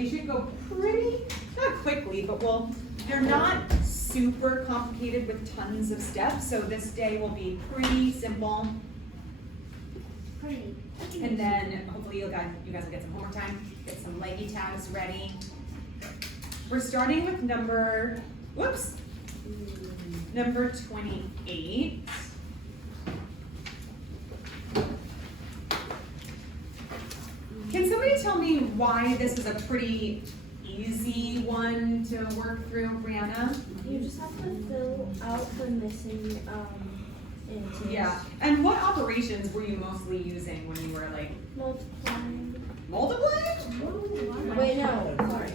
They should go pretty, not quickly, but they're not super complicated with tons of steps, so this day will be pretty simple. Pretty. And then hopefully you guys will get some homework time, get some leggy tags ready. We're starting with number 28. Can somebody tell me why this is a pretty easy one to work through, Brianna? You just have to fill out the missing integers. Yeah, and what operations were you mostly using when you were like Multiplying. multiplying? Wait, no, sorry.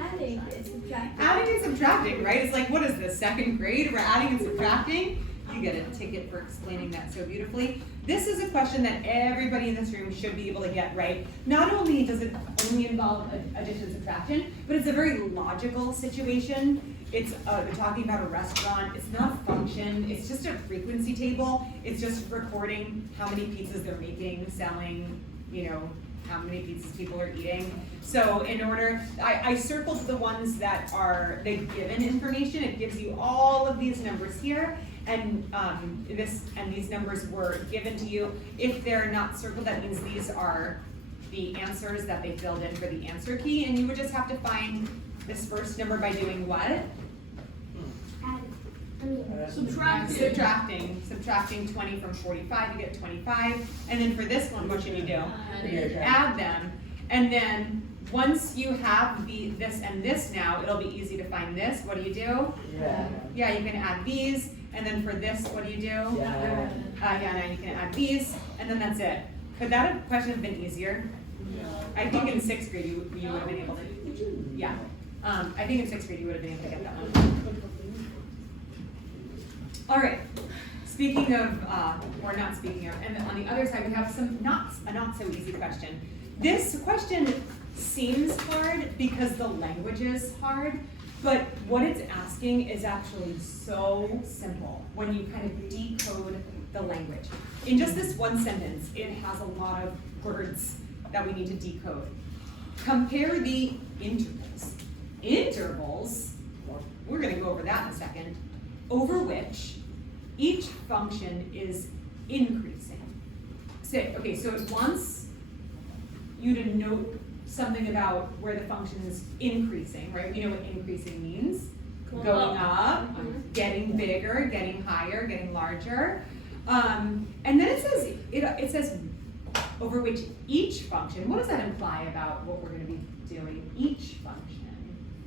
Adding and subtracting. Adding and subtracting, right? It's like, what is this, second grade? We're adding and subtracting? You get a ticket for explaining that so beautifully. This is a question that everybody in this room should be able to get right. Not only does it only involve addition and subtraction, but it's a very logical situation. It's we're talking about a restaurant. It's not a function. It's just a frequency table. It's just recording how many pizzas they're making, selling, you know, how many pizzas people are eating. So in order, I circled the ones that are the given information. It gives you all of these numbers here, and these numbers were given to you. If they're not circled, that means these are the answers that they filled in for the answer key, and you would just have to find this first number by doing what? Subtracting 20 from 45, you get 25. And then for this one, what should you do? Add them. And then once you have this and this now, it'll be easy to find this. What do? Yeah, you can add these. And then for this, what do? Yeah, now you can add these. And then that's it. Could that question have been easier? I think in 6th grade you would have been able to. Yeah. I think in 6th grade you would have been able to get that one. All right. Speaking of, or not speaking of, and on the other side we have a not so easy question. This question seems hard because the language is hard, but what it's asking is actually so simple when you kind of decode the language. In just this one sentence, it has a lot of words that we need to decode. Compare the intervals. Intervals, we're going to go over that in a second, over which each function is increasing. So it wants you to note something about where the function is increasing, right? We know what increasing means. Going up, getting bigger, getting higher, getting larger. And then it says over which each function, what does that imply about what we're going to be doing? Each function.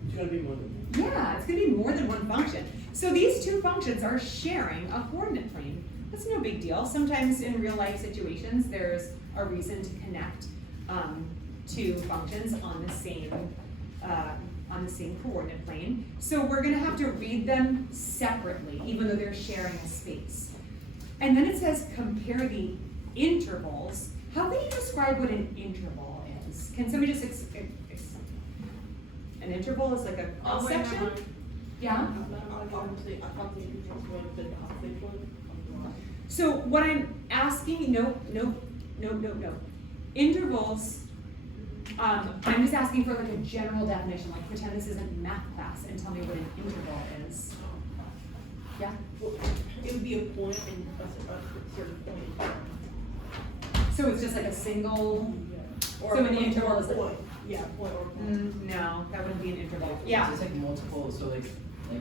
It's going to be more than one. Yeah, it's going to be more than one function. So these two functions are sharing a coordinate plane. That's no big deal. Sometimes in real life situations, there's a reason to connect two functions on the same coordinate plane. So we're going to have to read them separately, even though they're sharing a space. And then it says compare the intervals. How can you describe what an interval is? Can somebody just an interval is like a cross section? Yeah? So what I'm asking, no. Intervals, I'm just asking for like a general definition, like pretend this isn't math class and tell me what an interval is. Yeah? Well, it would be a point and a certain point. So it's just like a single, Or so an interval is like, point. Yeah, point or point. no, that wouldn't be an interval. Yeah. So it's like multiple, so like so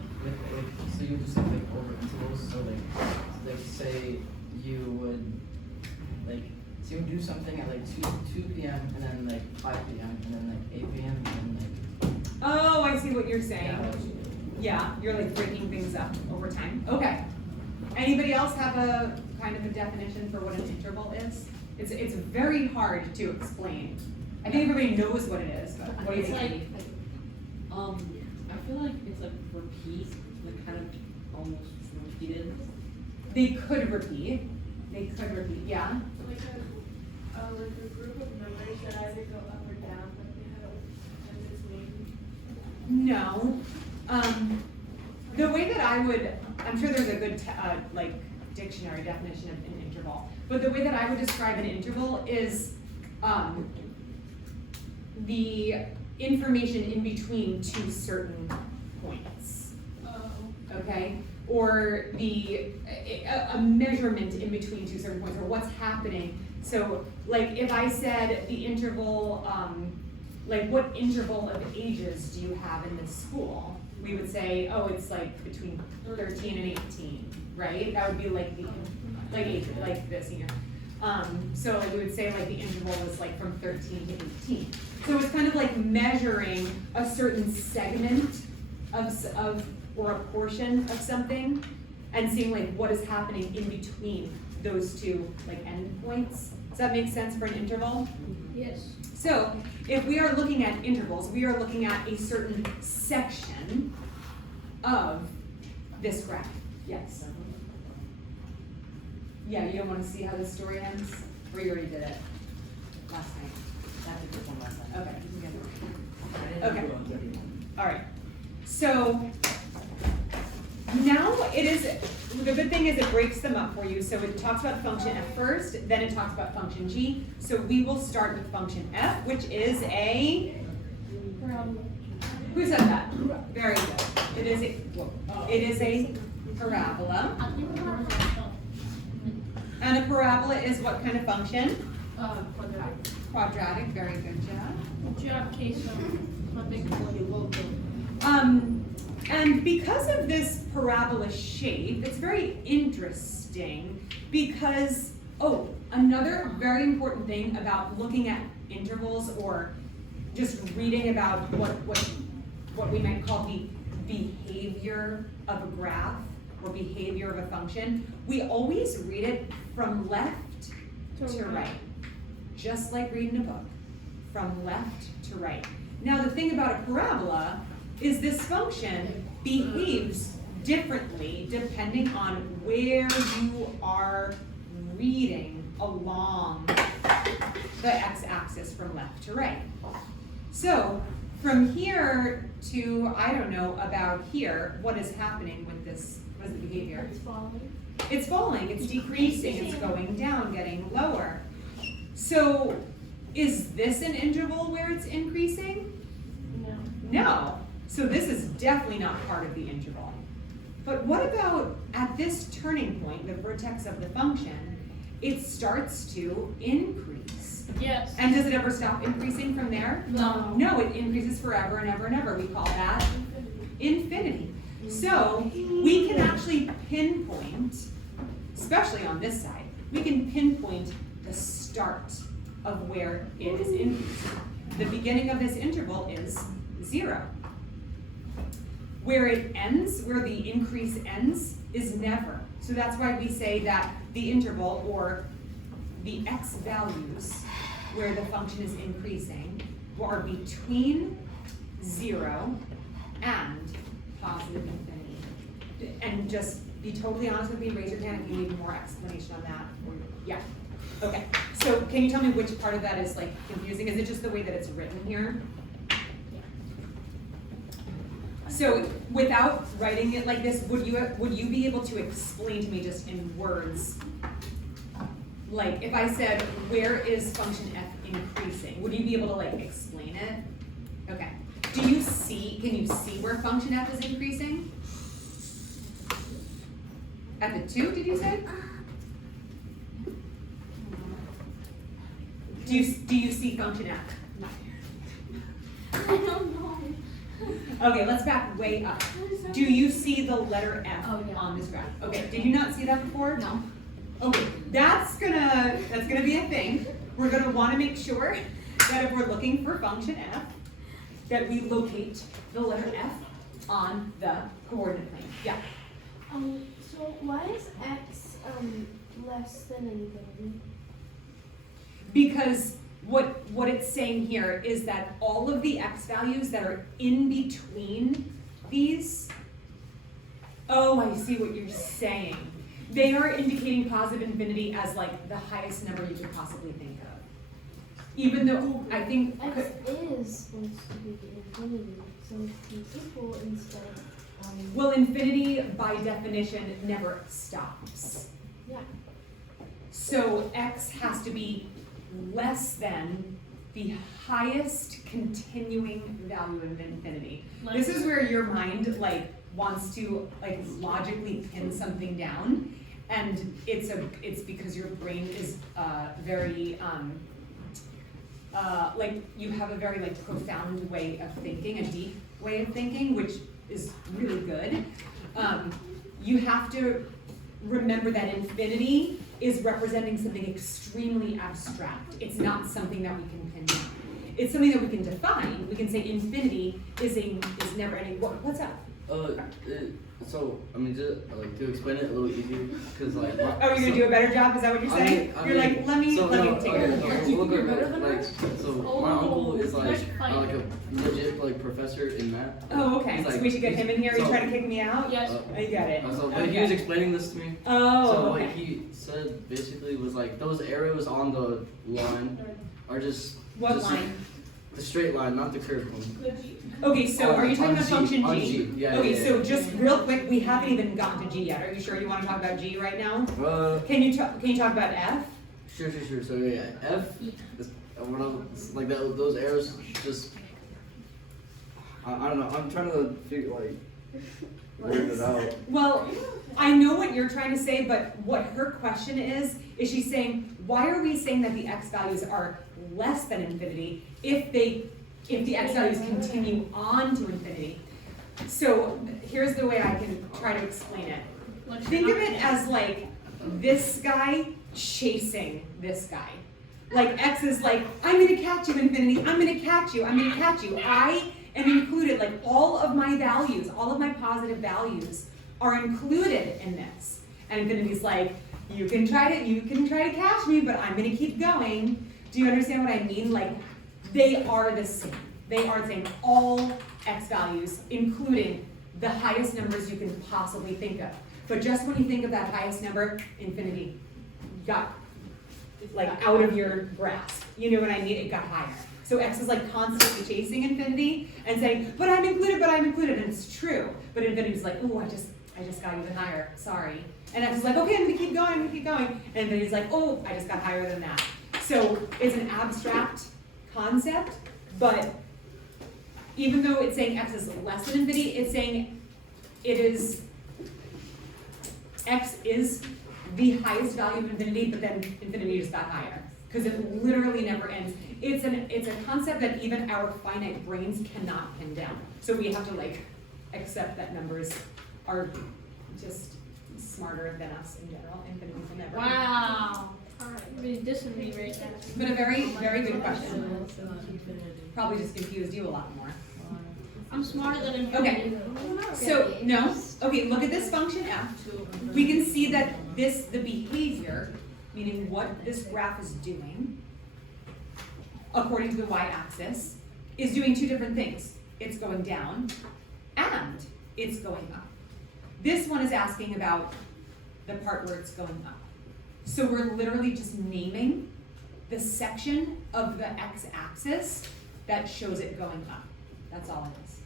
you just have like over intervals, so like say you would so you would do something at like 2 p.m. and then like 5 p.m. and then like 8 p.m. and then like. Oh, I see what you're saying. Yeah. Yeah, you're like breaking things up over time. Okay. Anybody else have a kind of a definition for what an interval is? It's very hard to explain. I think everybody knows what it is, but what do you think? I feel like it's like repeat, like kind of almost repeated. They could repeat, yeah. Like a group of numbers that either go up or down, like they have this name. No. The way that I would, I'm sure there's a good like dictionary definition of an interval, but the way that I would describe an interval is the information in between two certain points, okay? Or a measurement in between two certain points, or what's happening. So, like, if I said the interval, like, what interval of ages do you have in this school? We would say, oh, it's like between 13 and 18, right? That would be like the senior. So we would say like the interval was like from 13 to 18. So it's kind of like measuring a certain segment of or a portion of something and seeing like what is happening in between those two like endpoints. Does that make sense for an interval? Yes. So if we are looking at intervals, we are looking at a certain section of this graph. Yes? Yeah, you don't want to see how this story ends? Or you already did it last night? I did this one last night. Okay. I didn't Okay. do it on everyone. All right. So now it is, the good thing is it breaks them up for you. So it talks about function F first, then it talks about function G. So we will start with function F, which is a, who said that? Very good. It is a parabola. And a parabola is what kind of function? Quadratic. Quadratic, very good job. Do you have case of what they call you local? And because of this parabola shape, it's very interesting because, oh, another very important thing about looking at intervals or just reading about what we might call the behavior of a graph or behavior of a function, we always read it from left to right, just like reading a book, from left to right. Now the thing about a parabola is this function behaves differently depending on where you are reading along the x-axis from left to right. So from here to, I don't know, about here, what is happening with this? What is the behavior? It's falling. It's falling, it's decreasing, it's going down, getting lower. So is this an interval where it's increasing? No. No. So this is definitely not part of the interval. But what about at this turning point, the vertex of the function, it starts to increase. Yes. And does it ever stop increasing from there? No. No, it increases forever and ever and ever. We call that infinity. So we can actually pinpoint, especially on this side, we can pinpoint the start of where it is increasing. The beginning of this interval is 0. Where it ends, where the increase ends, is never. So that's why we say that the interval, or the x values, where the function is increasing, are between 0 and positive infinity. And just be totally honest with me, raise your hand if you need more explanation on that. Yeah, okay. So can you tell me which part of that is like confusing? Is it just the way that it's written here? So without writing it like this, would you be able to explain to me just in words, like if I said, where is function f increasing? Would you be able to like explain it? Okay. Can you see where function f is increasing? At the 2, did you say? Do you see function f? I don't know. Okay, let's back way up. Do you see the letter F Oh, yeah. on this graph? Okay, did you not see that before? No. Okay, that's gonna be a thing. We're gonna wanna make sure that if we're looking for function F, that we locate the letter F on the coordinate plane. Yeah. So why is x less than infinity? Because what it's saying here is that all of the x values that are in between these, oh, I see what you're saying. They are indicating positive infinity as like the highest number you could possibly think of. Even though I think, X is supposed to be infinity, so it's equal instead of well, infinity by definition never stops. yeah. So x has to be less than the highest continuing value of infinity. Like- This is where your mind like wants to like logically pin something down, and it's because your brain is very like you have a very like profound way of thinking, a deep way of thinking, which is really good. You have to remember that infinity is representing something extremely abstract. It's not something that we can pin down. It's something that we can define. We can say infinity is never ending. What's up? So I mean, just like to explain it a little easier, because like. Oh, you're gonna do a better job? Is that what you're saying? You're like, let me take it over here. Look, so my uncle is like a legit like professor in math. Oh, okay. He's So like- we should get him in here. Are you so- trying to kick me out? Yes. I get it. So, but he was explaining this to me. Oh, So okay. like he said basically was like those arrows on the line are just What just line? the straight line, not the curved one. Okay, so are you talking On about G, function on G? G, yeah, Okay, yeah, so yeah. just real quick, we haven't even gotten to G yet. Are you sure you want to talk about G right now? Can you talk about F? Sure. So yeah, F is one of like those arrows just. I don't know. I'm trying to figure work it out. Well, I know what you're trying to say, but what her question is she's saying, why are we saying that the X values are less than infinity if the X values continue on to infinity? So here's the way I can try to explain it. Think of it as like this guy chasing this guy. Like X is like, I'm gonna catch you, infinity, I'm gonna catch you, I'm gonna catch you. I am included, like all of my values, all of my positive values are included in this. And infinity's like, you can try to catch me, but I'm gonna keep going. Do you understand what I mean? Like, they are the same. They are the same. All X values, including the highest numbers you can possibly think of. But just when you think of that highest number, infinity got like out of your grasp. You know what I mean? It got higher. So X is like constantly chasing infinity and saying, but I'm included, and it's true. But infinity's like, oh, I just got even higher, sorry. And X is like, okay, I'm gonna keep going. And infinity's like, oh, I just got higher than that. So it's an abstract concept, but even though it's saying X is less than infinity, it's saying X is the highest value of infinity, but then infinity just got higher. Because it literally never ends. It's a concept that even our finite brains cannot pin down. So we have to like accept that numbers are just smarter than us in general. Infinity will never. Wow. Alright, you're dissing me right now. But a very, very good question. Probably just confused you a lot more. I'm smarter than infinity. Okay. So, no. Okay, look at this function f. We can see that the behavior, meaning what this graph is doing, according to the y-axis, is doing two different things. It's going down and it's going up. This one is asking about the part where it's going up. So we're literally just naming the section of the x-axis that shows it going up. That's all it is.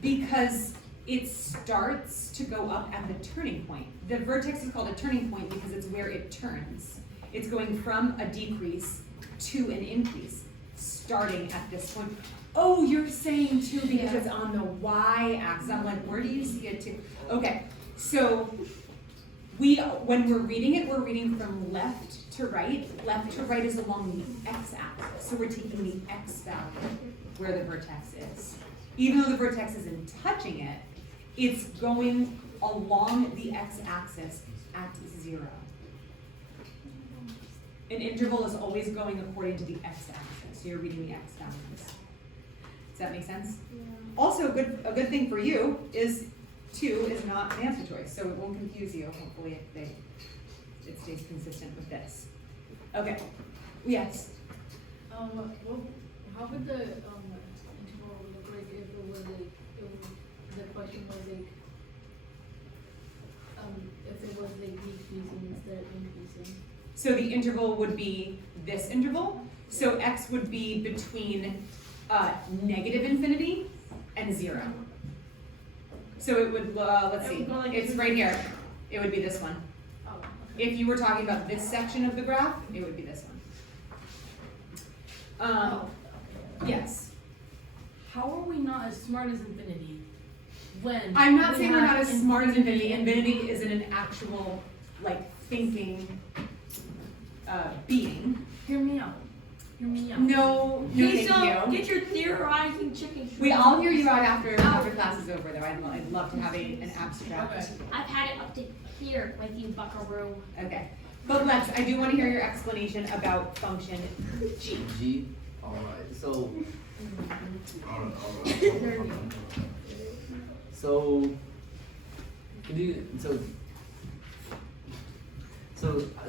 Because it starts to go up at the turning point. The vertex is called a turning point because it's where it turns. It's going from a decrease to an increase, starting at this point. Oh, you're saying too because it's on the y-axis. I'm like, where do you see it too? Okay, so when we're reading it, we're reading from left to right. Left to right is along the x-axis. So we're taking the x value where the vertex is. Even though the vertex isn't touching it, it's going along the x-axis at 0. An interval is always going according to the x-axis, so you're reading the x values. Does that make sense? Yeah. Also, a good thing for you is 2 is not an answer choice, so it won't confuse you. Hopefully it stays consistent with this. Okay, yes? How would the interval look like if it was like, if the question was like, if it was like decreasing instead of increasing? So the interval would be this interval. So x would be between negative infinity and 0. So it would, let's It see, would go like it's this. right here. It would be this one. Oh, If you were talking about this section of the graph, it would be this one. Yes. How are we not as smart as infinity when? I'm not we saying we're have not as smart as infinity. Infinity isn't an actual, like, thinking, being. Hear me out. Hear me out. No, Please thank don't you. get your theorizing chicken. We all hear you out after class is over, though. I'd love to have an abstract. Okay. I've had it up to here with you, Buckaroo. Okay. But I do want to hear your explanation about function G. G. All right. So. So. Could you so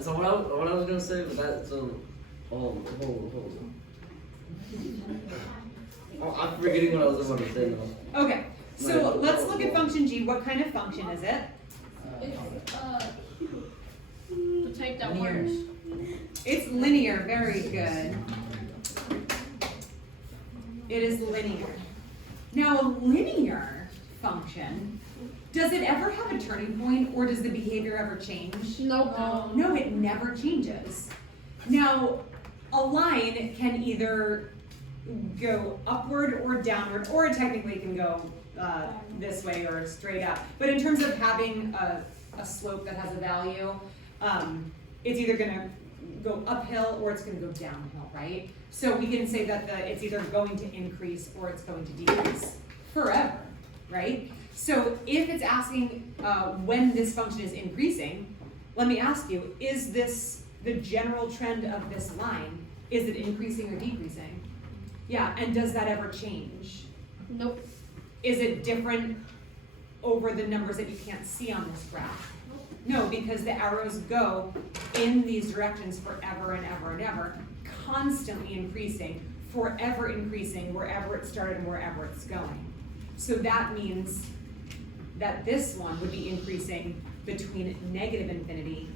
what I was gonna say with that hold on. Oh, I'm forgetting what I was about to say now. Okay. So let's look at function G. What kind of function is it? It's the type that works. It's linear. Very good. It is linear. Now, a linear function, does it ever have a turning point, or does the behavior ever change? Nope. No, it never changes. Now, a line can either go upward or downward, or it technically can go this way or straight up. But in terms of having a slope that has a value, it's either gonna go uphill or it's gonna go downhill, right? So we can say that it's either going to increase or it's going to decrease forever, right? So if it's asking when this function is increasing, let me ask you, is this the general trend of this line? Is it increasing or decreasing? Yeah, and does that ever change? Nope. Is it different over the numbers that you can't see on this graph? No, because the arrows go in these directions forever and ever and ever, constantly increasing, forever increasing wherever it started and wherever it's going. So that means that this one would be increasing between negative infinity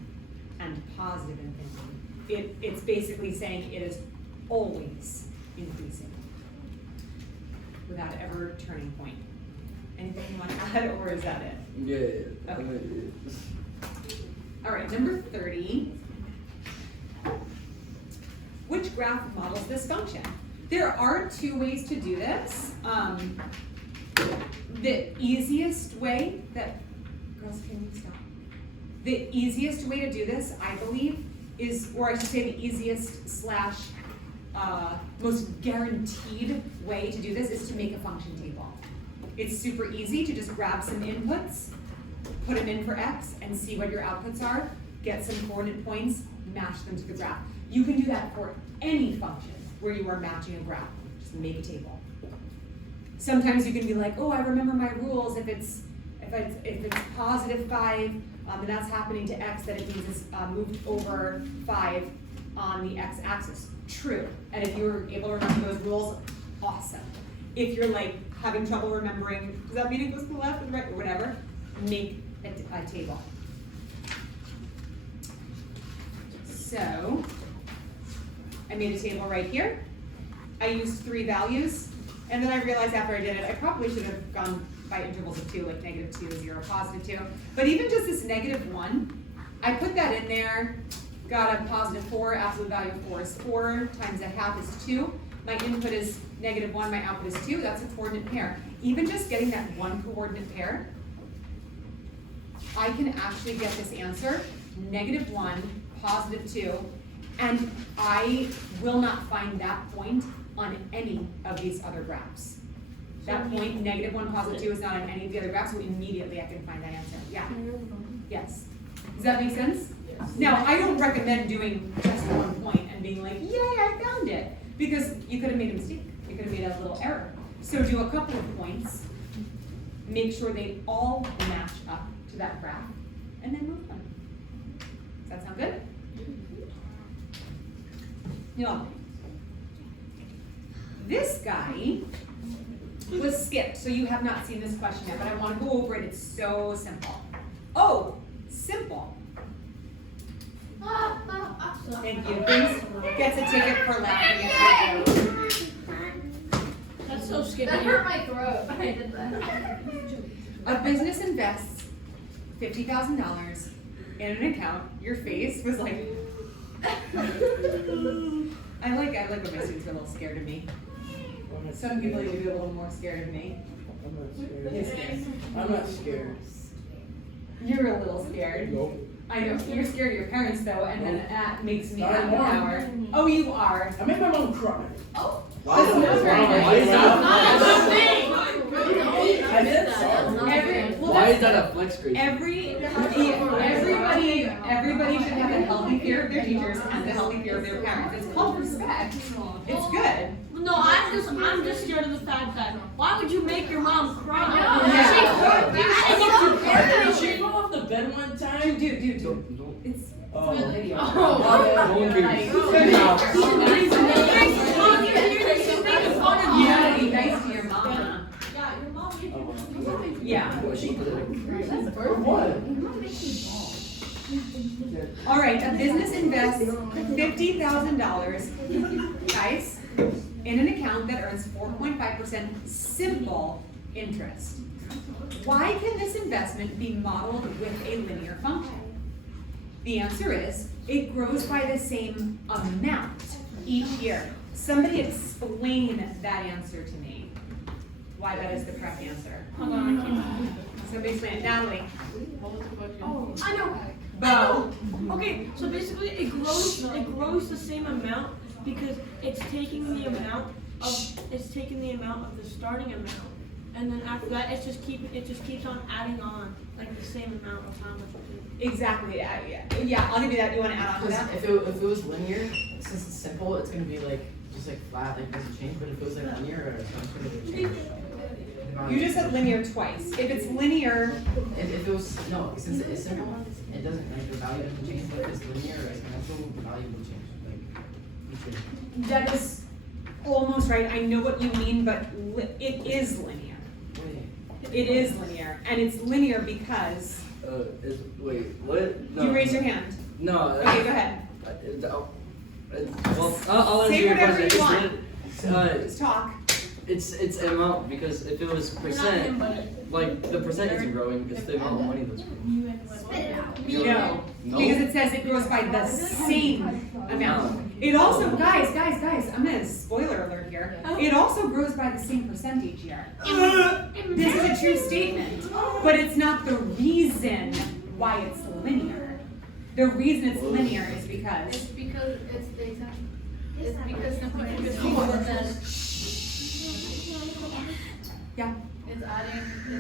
and positive infinity. It's basically saying it is always increasing without ever turning point. Anything you want to add, or is that it? Yeah. Okay. All right, number 30. Which graph models this function? There are two ways to do this. The easiest way girls, can you stop? The easiest way to do this, I believe, is, or I should say the easiest slash most guaranteed way to do this is to make a function table. It's super easy to just grab some inputs, put them in for x, and see what your outputs are, get some coordinate points, match them to the graph. You can do that for any function where you are matching a graph. Just make a table. Sometimes you can be like, oh, I remember my rules. If it's positive 5, and that's happening to x, that it means it's moved over 5 on the x-axis. True. And if you're able to remember those rules, awesome. If you're like having trouble remembering, does that mean it goes to the left or the right or whatever? Make a table. So I made a table right here. I used 3 values, and then I realized after I did it, I probably should have gone by intervals of 2, like -2, 0, +2. But even just this -1, I put that in there, got a +4, absolute value of 4 is 4, times a half is 2. My input is -1, my output is 2, that's a coordinate pair. Even just getting that one coordinate pair, I can actually get this answer, -1, +2, and I will not find that point on any of these other graphs. That point, -1, +2 is not on any of the other graphs, so immediately I can find that answer. Yeah. Yes. Does that make sense? Yes. Now, I don't recommend doing just one point and being like, yay, I found it, because you could have made a mistake. You could have made a little error. So do a couple of points, make sure they all match up to that graph, and then move them. Does that sound good? Yeah. This guy was skipped, so you have not seen this question yet, but I want to go over it. It's so simple. Oh, simple. Thank you. Vince gets a ticket for laughing at the joke. That's so skippy. That hurt my throat. I did that. A business invests $50,000 in an account. Your face was like. I like when my students are a little scared of me. Some people need to be a little more scared of me. I'm not scared. Yes. I'm not scared. You're a little scared. Nope. I know, you're scared of your parents though, and then that makes me Not have the anymore. power. Oh, you are. I made my mom cry. Oh. Why is That's very nice. Why is that? I did Why is that a flex grade? Everybody should have a healthy fear of their teachers and a healthy fear of their parents. It's called respect. It's good. No, I'm just scared of the fact that why would you make your mom cry? Yeah. She fell off the bed one time. Dude. It's Oh. video. No one cares. You gotta be nice to your mama. Yeah. What? All right, a business invests $50,000, guys, in an account that earns 4.5% simple interest. Why can this investment be modeled with a linear function? The answer is, it grows by the same amount each year. Somebody explain that answer to me. Why that is the correct answer. Hold on, I can't. Somebody explain it. Natalie. Oh, I know. Bo. Okay, so basically it grows the same amount because it's taking the amount of the starting amount, and then after that it just keeps on adding on like the same amount of how much it is. Exactly. Yeah, I'll give you that. You want to add on to Because that? if it was linear, since it's simple, it's gonna be like just like flat, like doesn't change. But if it was like linear or something, it would change. You just said linear twice. If it's linear, If it was no, since it is simple, it doesn't like the value doesn't change. But if it's linear or exponential, the value will change. Like each year. that is almost right. I know what you mean, but it is linear. Wait. It is linear, and it's linear because Wait, what? No. you raise your hand. No. Okay, go ahead. Well, I'll answer Say your whatever question. you want. It's Just talk. it's amount because if it was percent, like the percent isn't growing, it's the amount of money that's growing. No, because it says it grows by the same amount. It also, guys, I'm gonna spoiler alert here. It also grows by the same percent each year. This is a true statement, but it's not the reason why it's linear. The reason it's linear is because. It's because it's the exact. It's because simple interest Yeah. it's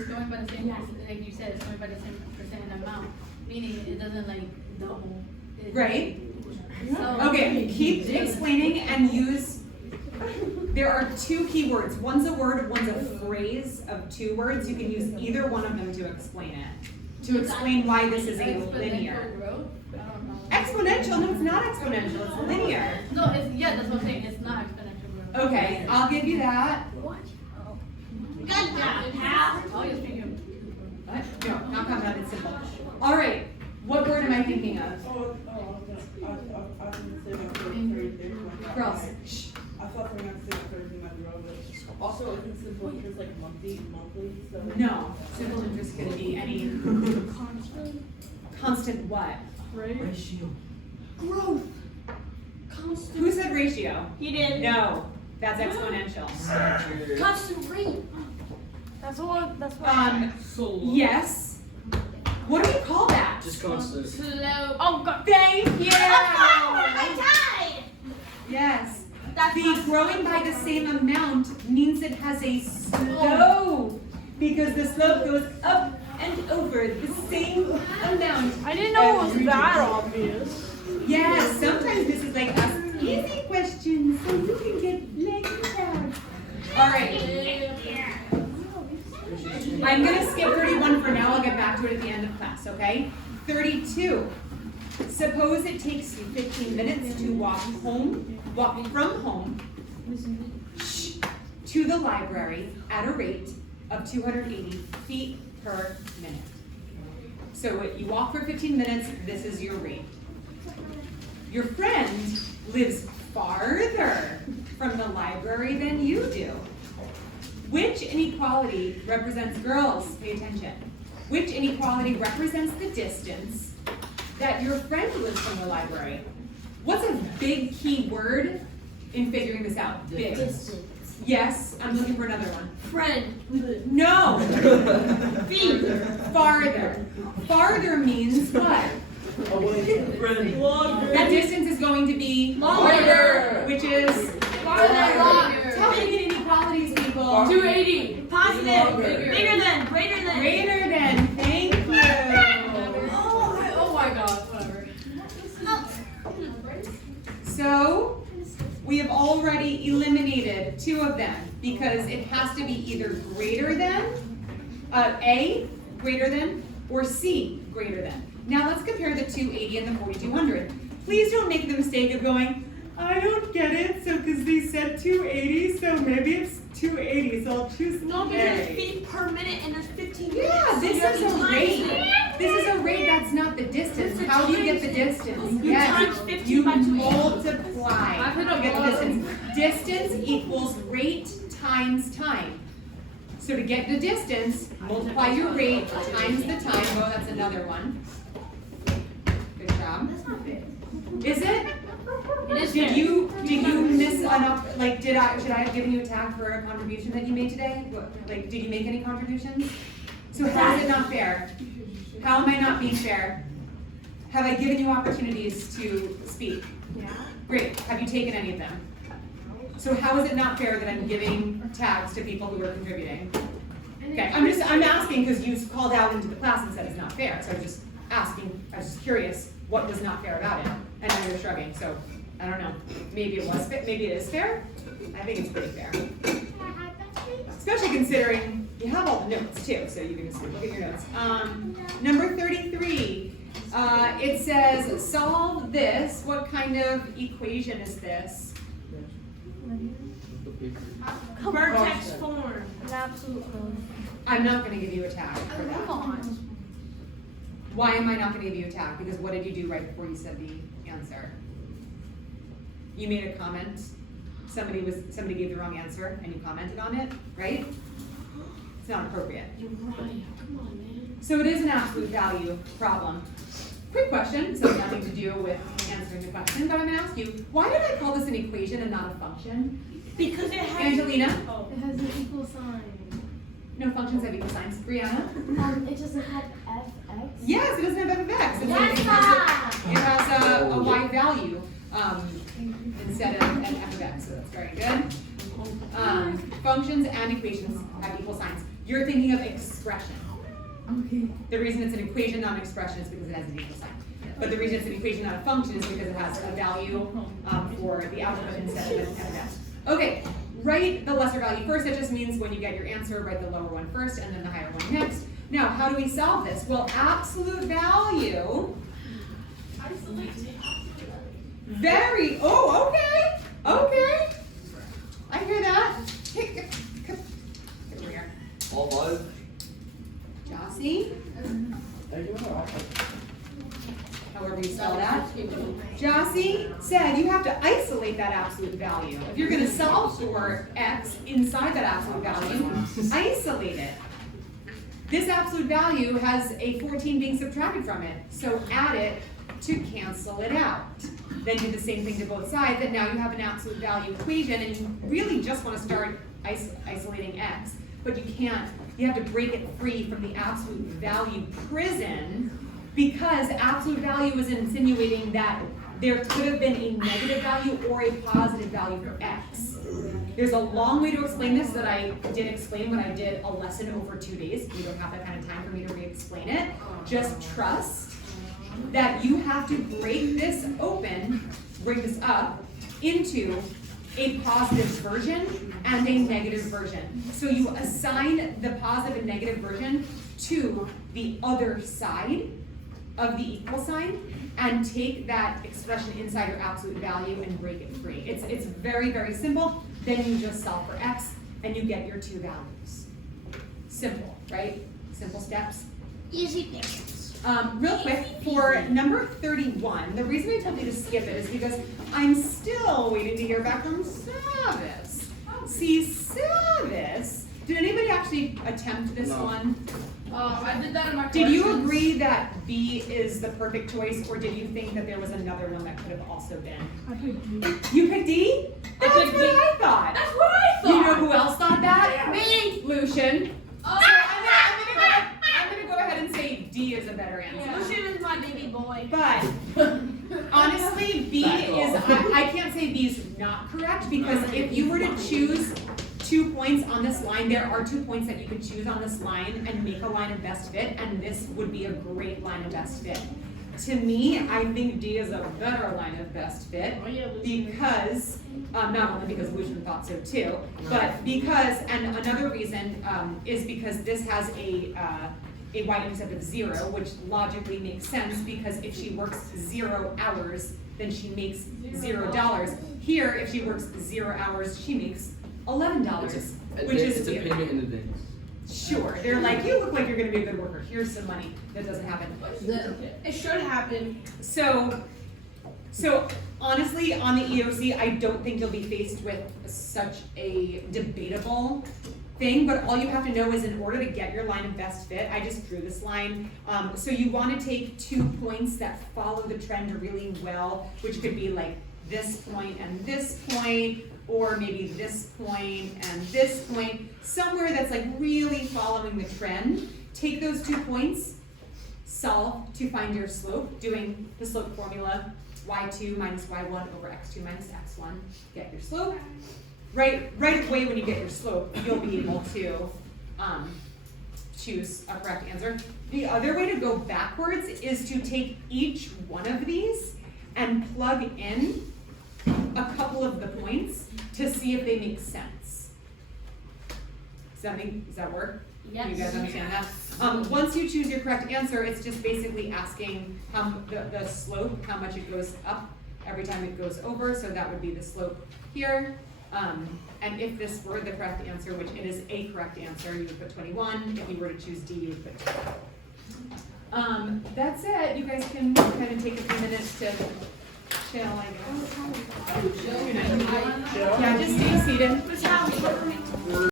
going by the same, like you said, it's going by the same percent amount, meaning it doesn't like double. Right? So. Okay, keep explaining and use. There are two key words. One's a word, one's a phrase of two words. You can use either one of them to explain it. To explain why this is a linear. Growth? I don't know. Exponential? No, it's not exponential. It's linear. No, yeah, that's what I'm saying. It's not exponential growth. Okay, I'll give you that. Good job, pal. Oh, you're thinking. What? No, not compound. It's simple. All right. What word am I thinking of? I was gonna say my favorite thing. Girls. Shh. I thought we were gonna say my favorite thing might be wrong, but also isn't simple interest like monthly, so. No. Simple interest could be any constant what? Ratio. Growth. Constant. Who said ratio? He did. No. That's exponential. Constant rate. That's what. Yes. What do we call that? Just constant. Slow. Oh God. Thank you. I died. Yes. That's The growing by the same amount means it has a slope because the slope goes up and over the same amount. I didn't know it was every that year. obvious. Yeah, sometimes this is like us easy questions so you can get laid out. All right. I'm gonna skip 31 for now. I'll get back to it at the end of class, okay? 32. Suppose it takes you 15 minutes to walk from home to the library at a rate of 280 feet per minute. So you walk for 15 minutes, this is your rate. Your friend lives farther from the library than you do. Which inequality represents, girls, pay attention. Which inequality represents the distance that your friend lives from the library. What's a big key word in figuring this out? Big. Distance. Yes, I'm looking for another one. Friend. No. Feet. Farther. Farther means what? That distance is going to be Longer. which is Farther. tell me inequalities, people. 280. Positive. Bigger. Bigger than. Greater than. Greater than. Thank you. Oh my god, whatever. So we have already eliminated two of them because it has to be either greater than, A, greater than, or C, greater than. Now let's compare the 280 and the 4200. Please don't make the mistake of going, I don't get it, so because they said 280, so maybe it's 280, so I'll choose No, because A. it's feet per minute and there's 15 minutes. Yeah, so this you have is to a times rate. it. This is a rate, that's not the distance. It's a How do you get the times. distance? You Yes, times 15 you by 280. multiply I've hit to a get the ball. distance. Distance equals rate times time. So to get the distance, multiply your rate times the time. Oh, that's another one. Good job. Is it? It is Did fair. you miss enough? Like, should I have given you a tag for a contribution that you made today? What, like, did you make any contributions? So how is it not fair? How am I not being fair? Have I given you opportunities to speak? Yeah. Great. Have you taken any of them? So how is it not fair that I'm giving tags to people who are contributing? Okay, I'm asking because you called out into the class and said it's not fair. So I'm just asking, I was just curious what was not fair about it. And now you're shrugging, so I don't know. Maybe it was, maybe it is fair. I think it's pretty fair. Especially considering you have all the notes too, so you can just look at your notes. Number 33, it says solve this. What kind of equation is this? Vertex form. An absolute code. I'm not gonna give you a tag for that. Why am I not gonna give you a tag? Because what did you do right before you said the answer? You made a comment. Somebody gave the wrong answer and you commented on it, right? It's not appropriate. You're right. Come on, man. So it is an absolute value problem. Quick question, so nothing to do with answering the question, but I'm gonna ask you, why did I call this an equation and not a function? Because it has. Angelina? Oh. It has an equal sign. No functions have equal signs. Brianna? It doesn't have fx. Yes, it doesn't have f of x. It has a y value instead of an f of x, so that's very good. Functions and equations have equal signs. You're thinking of expression. Okay. The reason it's an equation, not an expression, is because it has an equal sign. But the reason it's an equation, not a function, is because it has a value for the output instead of an f of x. Okay, write the lesser value first. That just means when you get your answer, write the lower one first and then the higher one next. Now, how do we solve this? Well, absolute value. Okay. Okay. I hear that. Hey, come over here. All five? Jossie, however you spell that. Jossie said you have to isolate that absolute value. If you're gonna solve for x inside that absolute value, isolate it. This absolute value has a 14 being subtracted from it, so add it to cancel it out. Then do the same thing to both sides, and now you have an absolute value equation, and you really just want to start isolating x, but you can't. You have to break it free from the absolute value prison, because absolute value is insinuating that there could have been a negative value or a positive value for x. There's a long way to explain this that I did explain when I did a lesson over 2 days. You don't have that kind of time for me to re-explain it. Just trust that you have to break this up into a positive version and a negative version. So you assign the positive and negative version to the other side of the equal sign and take that expression inside your absolute value and break it free. It's very, very simple. Then you just solve for x and you get your two values. Simple, right? Simple steps. Easy things. Real quick, for number 31, the reason I told you to skip it is because I'm still waiting to hear back from Savis. See, Savis, did anybody actually attempt this No. one? I did that in my Did you questions. agree that B is the perfect choice, or did you think that there was another one that could have also been? I picked D. You picked D? That's picked what D. I thought. That's what I thought. You know who else thought that? Me. Lucian. Oh. I'm gonna go ahead and say D is a better answer. Lucian is my baby boy. But honestly, B is, I can't say B is not correct, because if you were to choose 2 points on this line, there are 2 points that you could choose on this line and make a line of best fit, and this would be a great line of best fit. To me, I think D is a better line of best fit, Oh yeah, Lucian. because, not only because Lucian thought so too, but because, and another reason, is because this has a y-intercept of 0, which logically makes sense, because if she works 0 hours, then she makes $0. Here, if she works 0 hours, she makes $11, which is It's a weird. payment in advance. Sure, they're like, you look like you're gonna be a good worker, here's some money. That doesn't happen. It should happen. So honestly, on the EOC, I don't think you'll be faced with such a debatable thing, but all you have to know is in order to get your line of best fit, I just drew this line. So you wanna take 2 points that follow the trend really well, which could be like this point and this point, or maybe this point and this point, somewhere that's like really following the trend. Take those 2 points, solve to find your slope, doing the slope formula, y2 minus y1 over x2 minus x1, get your slope. Right away when you get your slope, you'll be able to choose a correct answer. The other way to go backwards is to take each one of these and plug in a couple of the points to see if they make sense. Does that work? Yes. You guys understand that? Once you choose your correct answer, it's just basically asking the slope, how much it goes up every time it goes over, so that would be the slope here. And if this were the correct answer, which it is a correct answer, you would put 21. If you were to choose D, you would put 2. That's it. You guys can kind of take a few minutes to chill, I guess. Yeah, just stay seated.